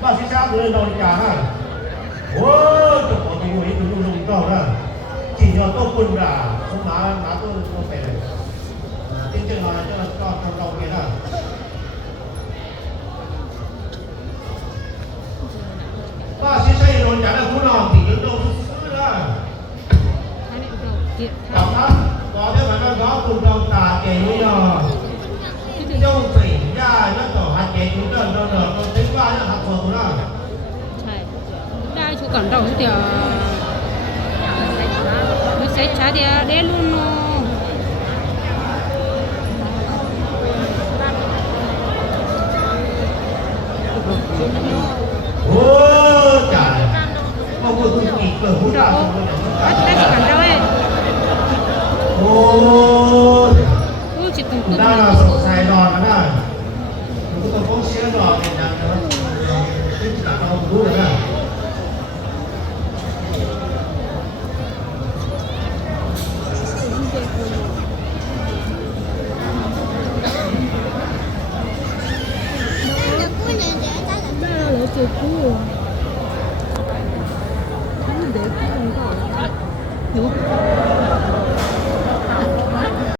把学家子到家呢，我就跑到我一直路上到了，今要多滚啦，从哪都回来，真正啊，这到回了。把学生老人家的苦恼，已经都是了。搞他，搞的反正搞不到大给没有，就水呀，那搞还给出的都真话要还错了。ใช่ได้ชูก่อนเราเดี๋ยวไม่ใช่ช้าเดี๋ยวเดี๋ยวลุงโนโอ้จ่ายพอพูดอีกเปิดพูดได้ได้ชูก่อนเราเอง โอ้จิตตรงตุ้ม น่าสงสัยนอนกันได้ผมก็ต้องเชื่อนอนกันนะที่จะเรารู้นะ제 고. 근데 내가 이거